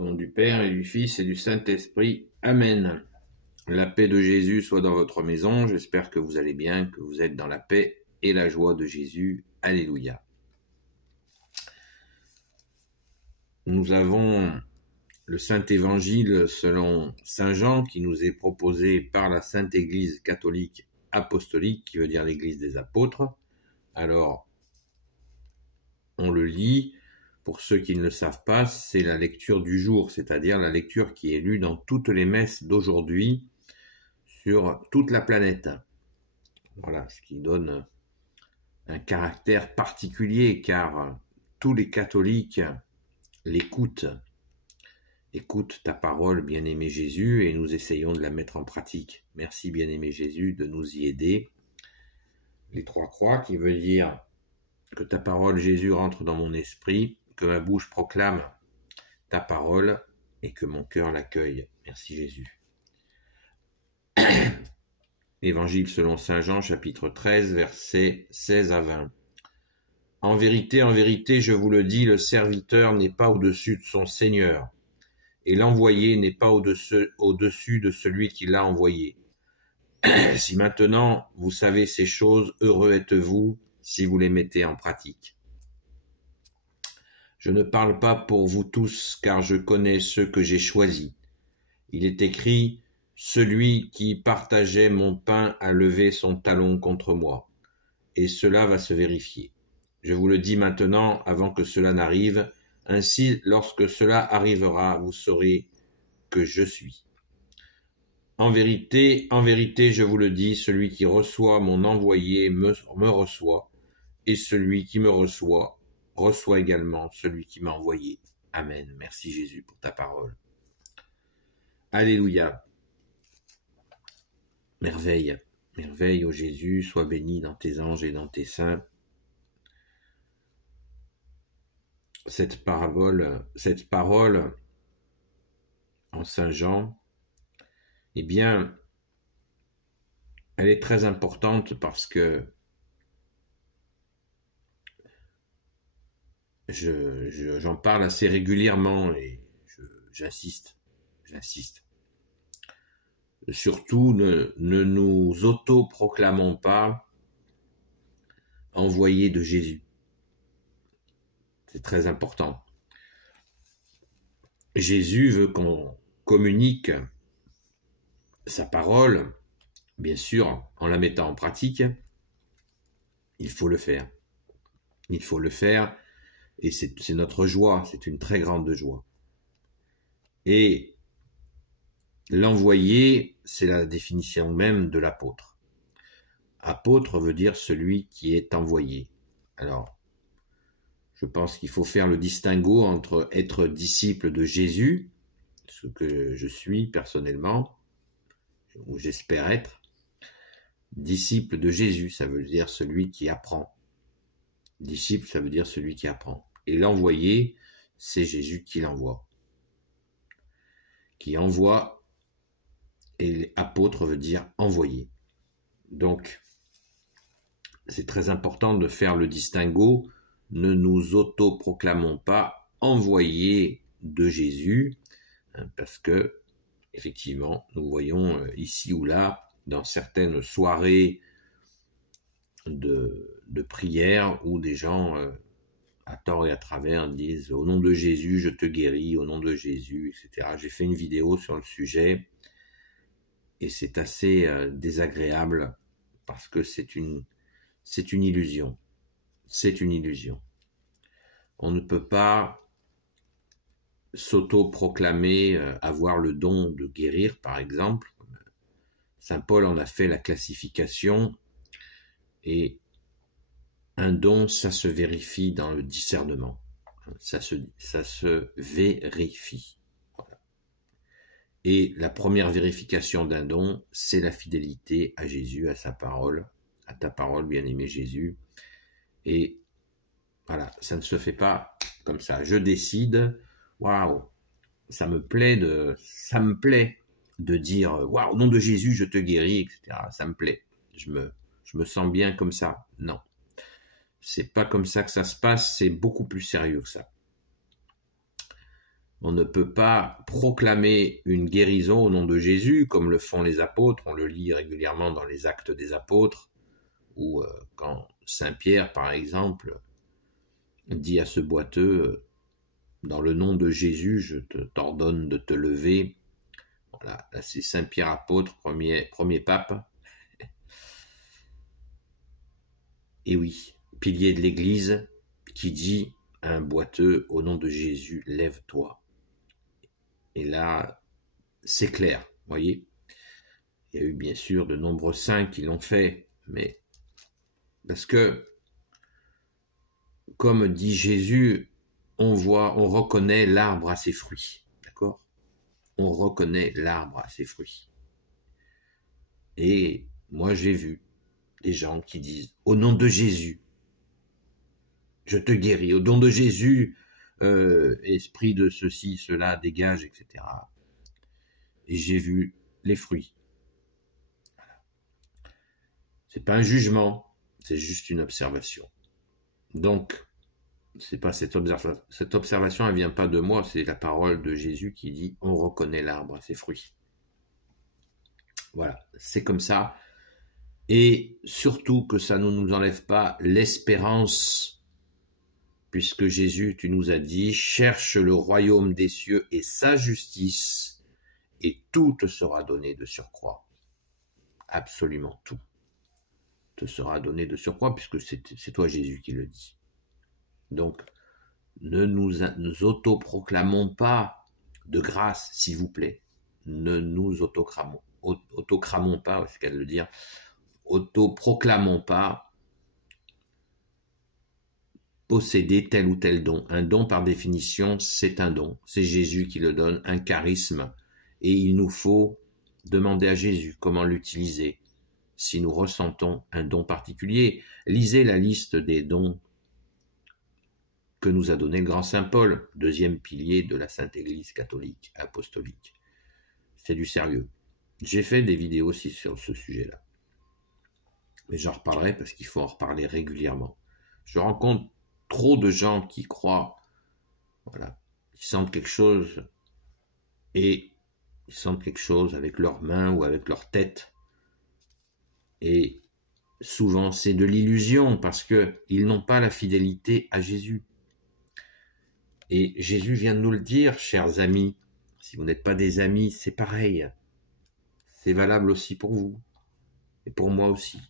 Au nom du Père et du Fils et du Saint-Esprit. Amen. La paix de Jésus soit dans votre maison. J'espère que vous allez bien, que vous êtes dans la paix et la joie de Jésus. Alléluia. Nous avons le Saint-Évangile selon Saint Jean qui nous est proposé par la Sainte Église catholique apostolique, qui veut dire l'Église des apôtres. Alors, on le lit. Pour ceux qui ne le savent pas, c'est la lecture du jour, c'est-à-dire la lecture qui est lue dans toutes les messes d'aujourd'hui sur toute la planète. Voilà, ce qui donne un caractère particulier, car tous les catholiques l'écoutent. Écoute ta parole, bien-aimé Jésus, et nous essayons de la mettre en pratique. Merci, bien-aimé Jésus, de nous y aider. Les trois croix, qui veut dire que ta parole, Jésus, rentre dans mon esprit, que ma bouche proclame ta parole et que mon cœur l'accueille. Merci Jésus. Évangile selon Saint Jean, chapitre 13, versets 16 à 20. En vérité, je vous le dis, le serviteur n'est pas au-dessus de son Seigneur, et l'envoyé n'est pas au-dessus de celui qui l'a envoyé. Si maintenant vous savez ces choses, heureux êtes-vous si vous les mettez en pratique. Je ne parle pas pour vous tous, car je connais ceux que j'ai choisis. Il est écrit, « Celui qui partageait mon pain a levé son talon contre moi. » Et cela va se vérifier. Je vous le dis maintenant, avant que cela n'arrive. Ainsi, lorsque cela arrivera, vous saurez que je suis. En vérité, je vous le dis, celui qui reçoit mon envoyé me reçoit, et celui qui me reçoit également celui qui m'a envoyé. Amen. Merci Jésus pour ta parole. Alléluia. Merveille. Merveille, ô Jésus, sois béni dans tes anges et dans tes saints. Cette parole en Saint Jean, eh bien, elle est très importante parce que j'en parle assez régulièrement et j'insiste. Surtout, ne nous autoproclamons pas envoyés de Jésus. C'est très important. Jésus veut qu'on communique sa parole, bien sûr, en la mettant en pratique. Il faut le faire. Il faut le faire. Et c'est notre joie, c'est une très grande joie. Et l'envoyé, c'est la définition même de l'apôtre. Apôtre veut dire celui qui est envoyé. Alors, je pense qu'il faut faire le distinguo entre être disciple de Jésus, ce que je suis personnellement, ou j'espère être. Disciple de Jésus, ça veut dire celui qui apprend. Disciple, ça veut dire celui qui apprend. Et l'envoyé, c'est Jésus qui l'envoie. Qui envoie, et apôtre veut dire envoyé. Donc, c'est très important de faire le distinguo. Ne nous autoproclamons pas envoyés de Jésus, parce que, effectivement, nous voyons ici ou là, dans certaines soirées de prière, où des gens... à tort et à travers, disent « Au nom de Jésus, je te guéris, au nom de Jésus, etc. » J'ai fait une vidéo sur le sujet et c'est assez désagréable parce que c'est une illusion. C'est une illusion. On ne peut pas s'auto-proclamer avoir le don de guérir, par exemple. Saint Paul en a fait la classification et un don, ça se vérifie dans le discernement. Ça se vérifie. Voilà. Et la première vérification d'un don, c'est la fidélité à Jésus, à sa parole, à ta parole, bien-aimé Jésus. Et voilà, ça ne se fait pas comme ça. Je décide, waouh, ça me plaît de dire, waouh, au nom de Jésus, je te guéris, etc. Ça me plaît. Je me sens bien comme ça. Non. C'est pas comme ça que ça se passe, c'est beaucoup plus sérieux que ça. On ne peut pas proclamer une guérison au nom de Jésus comme le font les apôtres. On le lit régulièrement dans les Actes des Apôtres, ou quand Saint Pierre, par exemple, dit à ce boiteux, dans le nom de Jésus, je t'ordonne de te lever. Voilà, là c'est Saint Pierre apôtre, premier pape. Et oui, pilier de l'Église, qui dit à un boiteux, au nom de Jésus, lève-toi. Et là, c'est clair, voyez. Il y a eu bien sûr de nombreux saints qui l'ont fait, mais parce que, comme dit Jésus, on reconnaît l'arbre à ses fruits, d'accord? On reconnaît l'arbre à ses fruits. Et moi, j'ai vu des gens qui disent, au nom de Jésus, je te guéris, au nom de Jésus, esprit de ceci, cela, dégage, etc. Et j'ai vu les fruits. Voilà. C'est pas un jugement, c'est juste une observation. Donc, c'est pas cette observation, elle vient pas de moi, c'est la parole de Jésus qui dit, on reconnaît l'arbre à ses fruits. Voilà, c'est comme ça. Et surtout que ça ne nous enlève pas l'espérance, puisque Jésus, tu nous as dit, cherche le royaume des cieux et sa justice, et tout te sera donné de surcroît. Absolument tout te sera donné de surcroît, puisque c'est toi Jésus qui le dis. Donc, ne nous autoproclamons pas de grâce, s'il vous plaît. Ne nous autocramons pas, c'est qu'à le dire, autoproclamons pas posséder tel ou tel don. Un don, par définition, c'est un don. C'est Jésus qui le donne, un charisme. Et il nous faut demander à Jésus comment l'utiliser si nous ressentons un don particulier. Lisez la liste des dons que nous a donné le grand Saint Paul, deuxième pilier de la Sainte Église catholique apostolique. C'est du sérieux. J'ai fait des vidéos aussi sur ce sujet-là. Mais j'en reparlerai parce qu'il faut en reparler régulièrement. Je rencontre trop de gens qui croient, voilà, qui sentent quelque chose et ils sentent quelque chose avec leurs mains ou avec leur tête. Et souvent c'est de l'illusion parce qu'ils n'ont pas la fidélité à Jésus. Et Jésus vient de nous le dire, chers amis. Si vous n'êtes pas des amis, c'est pareil. C'est valable aussi pour vous. Et pour moi aussi.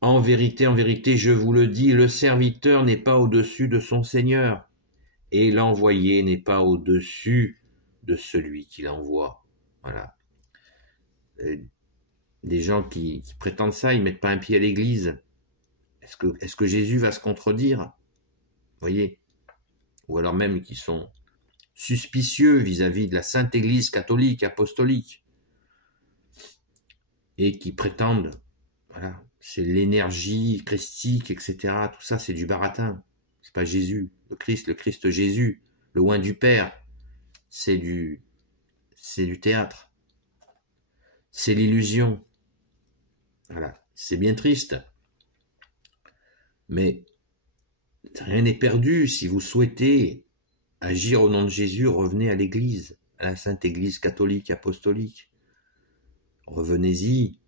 En vérité, je vous le dis, le serviteur n'est pas au-dessus de son Seigneur. Et l'envoyé n'est pas au-dessus de celui qui l'envoie. Voilà. Des gens qui prétendent ça, ils ne mettent pas un pied à l'église. Est-ce que Jésus va se contredire? Voyez, ou alors même qui sont suspicieux vis-à-vis de la Sainte Église catholique, apostolique, et qui prétendent, voilà, c'est l'énergie christique, etc. Tout ça, c'est du baratin. C'est pas Jésus, le Christ Jésus, le oint du Père. C'est du théâtre. C'est l'illusion. Voilà, c'est bien triste. Mais rien n'est perdu. Si vous souhaitez agir au nom de Jésus, revenez à l'Église, à la Sainte Église catholique apostolique. Revenez-y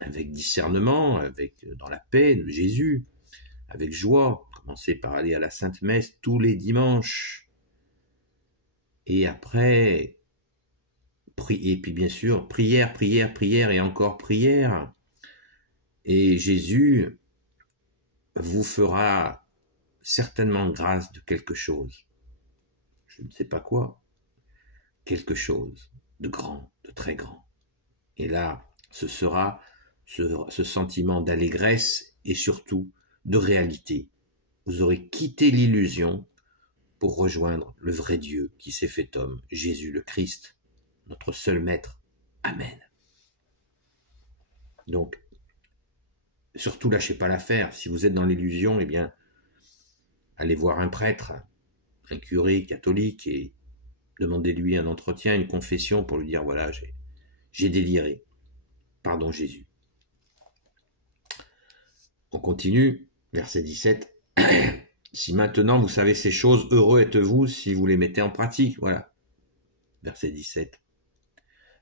avec discernement, dans la paix de Jésus, avec joie. Commencez par aller à la Sainte Messe tous les dimanches. Et après, et puis bien sûr, prière et encore prière. Et Jésus vous fera certainement grâce de quelque chose. Je ne sais pas quoi. Quelque chose de grand, de très grand. Et là, ce sera ce sentiment d'allégresse et surtout de réalité. Vous aurez quitté l'illusion pour rejoindre le vrai Dieu qui s'est fait homme, Jésus le Christ, notre seul maître. Amen. Donc, surtout lâchez pas l'affaire. Si vous êtes dans l'illusion, eh bien, allez voir un prêtre, un curé catholique et demandez-lui un entretien, une confession pour lui dire, voilà, j'ai déliré. Pardon Jésus. On continue, verset 17. Si maintenant vous savez ces choses, heureux êtes-vous si vous les mettez en pratique. Voilà. Verset 17.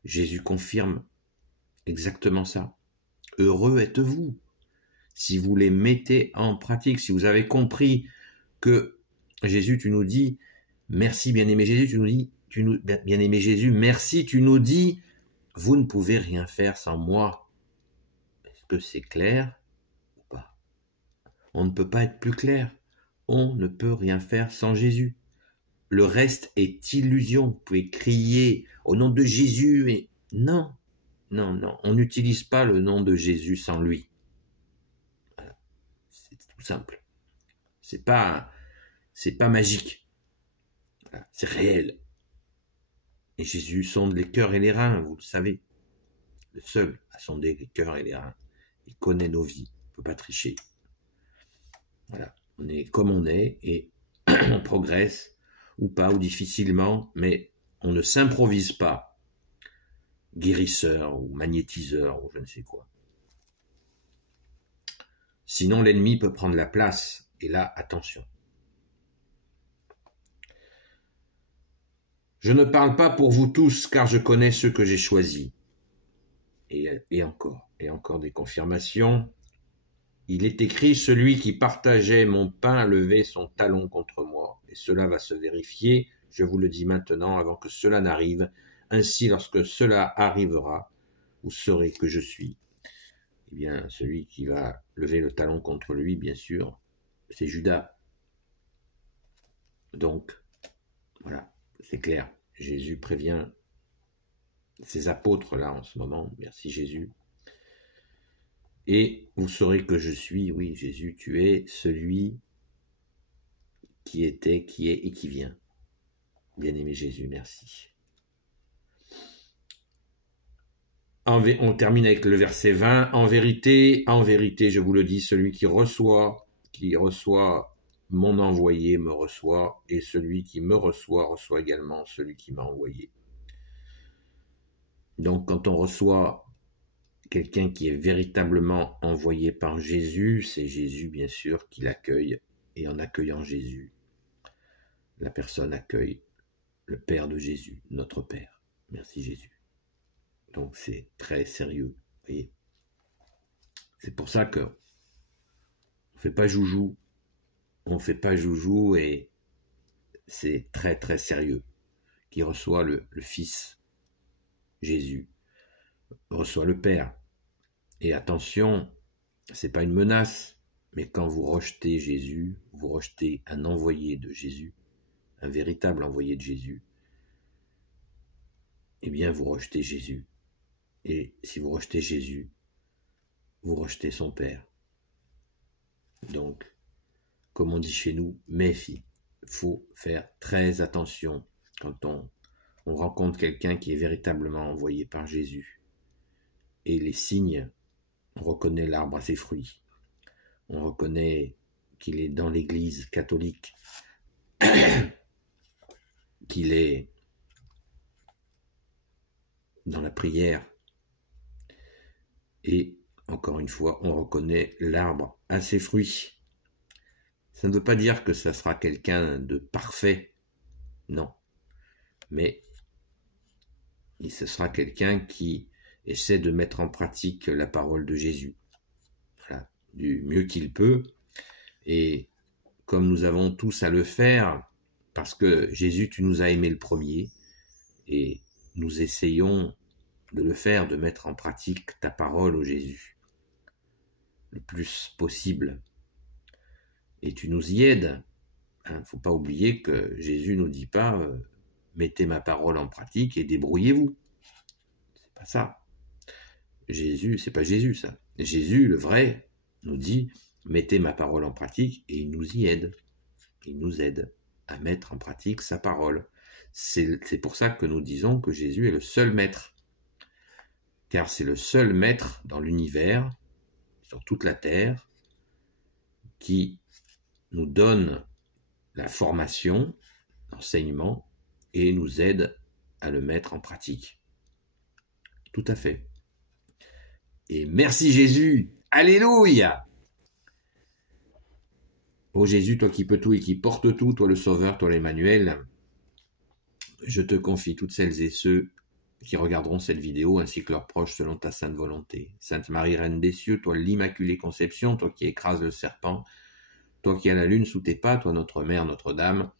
Jésus confirme exactement ça. Heureux êtes-vous si vous les mettez en pratique. Si vous avez compris que Jésus, tu nous dis, merci bien-aimé Jésus, bien-aimé Jésus, merci, tu nous dis, vous ne pouvez rien faire sans moi. Est-ce que c'est clair ou pas? On ne peut pas être plus clair. On ne peut rien faire sans Jésus. Le reste est illusion. Vous pouvez crier au nom de Jésus, mais non, non, non. On n'utilise pas le nom de Jésus sans lui. Voilà. C'est tout simple. C'est pas magique. Voilà. C'est réel. Et Jésus sonde les cœurs et les reins, vous le savez. Le seul à sonder les cœurs et les reins. Il connaît nos vies. On ne peut pas tricher. Voilà. On est comme on est et on progresse ou pas, ou difficilement, mais on ne s'improvise pas guérisseur ou magnétiseur ou je ne sais quoi. Sinon, l'ennemi peut prendre la place. Et là, attention. Je ne parle pas pour vous tous, car je connais ceux que j'ai choisis. Et encore des confirmations. Il est écrit, celui qui partageait mon pain levait son talon contre moi. Et cela va se vérifier, je vous le dis maintenant, avant que cela n'arrive. Ainsi, lorsque cela arrivera, vous saurez que je suis. Eh bien, celui qui va lever le talon contre lui, bien sûr, c'est Judas. Donc, voilà, c'est clair. Jésus prévient ces apôtres-là en ce moment. Merci Jésus. Et vous saurez que je suis, oui Jésus, tu es celui qui était, qui est et qui vient. Bien-aimé Jésus, merci. On termine avec le verset 20. En vérité, je vous le dis, celui qui reçoit mon envoyé me reçoit, et celui qui me reçoit également celui qui m'a envoyé. Donc quand on reçoit quelqu'un qui est véritablement envoyé par Jésus, c'est Jésus bien sûr qui l'accueille, et en accueillant Jésus, la personne accueille le Père de Jésus, notre Père. Merci Jésus. Donc c'est très sérieux, vous voyez. C'est pour ça que on fait pas joujou, et c'est très très sérieux. Qui reçoit le Fils, Jésus, reçoit le Père. Et attention, c'est pas une menace, mais quand vous rejetez Jésus, vous rejetez un envoyé de Jésus, un véritable envoyé de Jésus, eh bien vous rejetez Jésus. Et si vous rejetez Jésus, vous rejetez son Père. Donc, comme on dit chez nous, méfie. Il faut faire très attention quand on rencontre quelqu'un qui est véritablement envoyé par Jésus. Et les signes, on reconnaît l'arbre à ses fruits. On reconnaît qu'il est dans l'Église catholique, qu'il est dans la prière. Et, encore une fois, on reconnaît l'arbre à ses fruits. Ça ne veut pas dire que ça sera quelqu'un de parfait, non. Mais ce sera quelqu'un qui essaie de mettre en pratique la parole de Jésus. Voilà, du mieux qu'il peut. Et comme nous avons tous à le faire, parce que Jésus, tu nous as aimés le premier, et nous essayons de le faire, de mettre en pratique ta parole, ô Jésus, le plus possible. Et tu nous y aides. Il ne faut pas oublier que Jésus ne nous dit pas mettez ma parole en pratique et débrouillez-vous. C'est pas ça. Jésus, c'est pas Jésus ça. Jésus, le vrai, nous dit mettez ma parole en pratique et il nous y aide. Il nous aide à mettre en pratique sa parole. C'est pour ça que nous disons que Jésus est le seul maître. Car c'est le seul maître dans l'univers, sur toute la terre, qui nous donne la formation, l'enseignement, et nous aide à le mettre en pratique. Tout à fait. Et merci Jésus. Alléluia. Ô Jésus, toi qui peux tout et qui portes tout, toi le Sauveur, toi l'Emmanuel, je te confie toutes celles et ceux qui regarderont cette vidéo ainsi que leurs proches selon ta sainte volonté. Sainte Marie, Reine des cieux, toi l'Immaculée Conception, toi qui écrases le serpent, toi qui as la lune sous tes pas, toi notre Mère, Notre-Dame,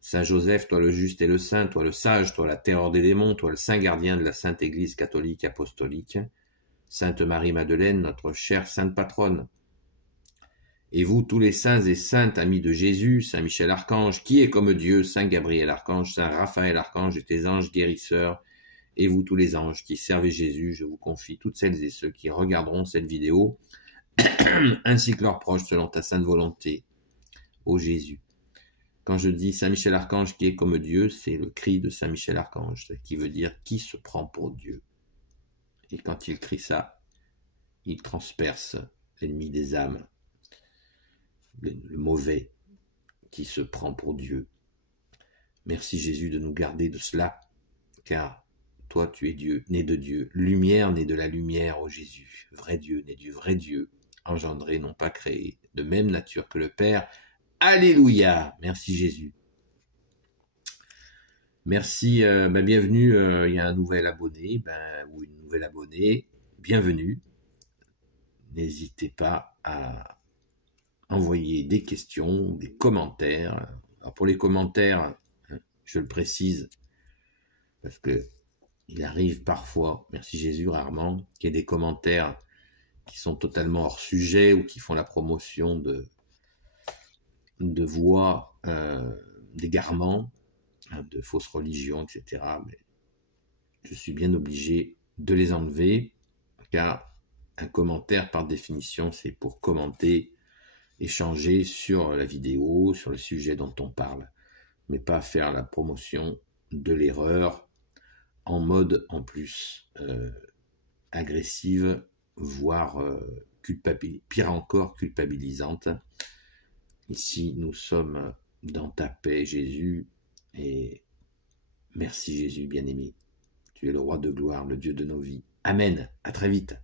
Saint Joseph, toi le juste et le saint, toi le sage, toi la terreur des démons, toi le saint gardien de la Sainte Église catholique apostolique, Sainte Marie-Madeleine, notre chère sainte patronne, et vous, tous les saints et saintes amis de Jésus, Saint Michel Archange, qui est comme Dieu, Saint Gabriel Archange, Saint Raphaël Archange et tes anges guérisseurs, et vous tous les anges qui servez Jésus, je vous confie toutes celles et ceux qui regarderont cette vidéo, ainsi que leurs proches selon ta sainte volonté, ô Jésus. Quand je dis Saint Michel Archange qui est comme Dieu, c'est le cri de Saint Michel Archange, qui veut dire qui se prend pour Dieu. Et quand il crie ça, il transperce l'ennemi des âmes, le mauvais qui se prend pour Dieu. Merci Jésus de nous garder de cela, car toi tu es Dieu, né de Dieu, lumière née de la lumière, ô Jésus, vrai Dieu, né du vrai Dieu, engendré, non pas créé, de même nature que le Père. Alléluia, merci Jésus. Merci, bienvenue, il y a un nouvel abonné, ou une nouvelle abonnée, bienvenue. N'hésitez pas à envoyer des questions, des commentaires. Alors pour les commentaires, je le précise, parce que il arrive parfois, merci Jésus, rarement, qu'il y ait des commentaires qui sont totalement hors sujet ou qui font la promotion de voix, d'égarements, de fausses religions, etc. Mais je suis bien obligé de les enlever, car un commentaire, par définition, c'est pour commenter, échanger sur la vidéo, sur le sujet dont on parle, mais pas faire la promotion de l'erreur en mode, en plus, agressive, voire pire encore, culpabilisante. Ici, nous sommes dans ta paix, Jésus, et merci Jésus bien-aimé. Tu es le roi de gloire, le Dieu de nos vies. Amen. À très vite.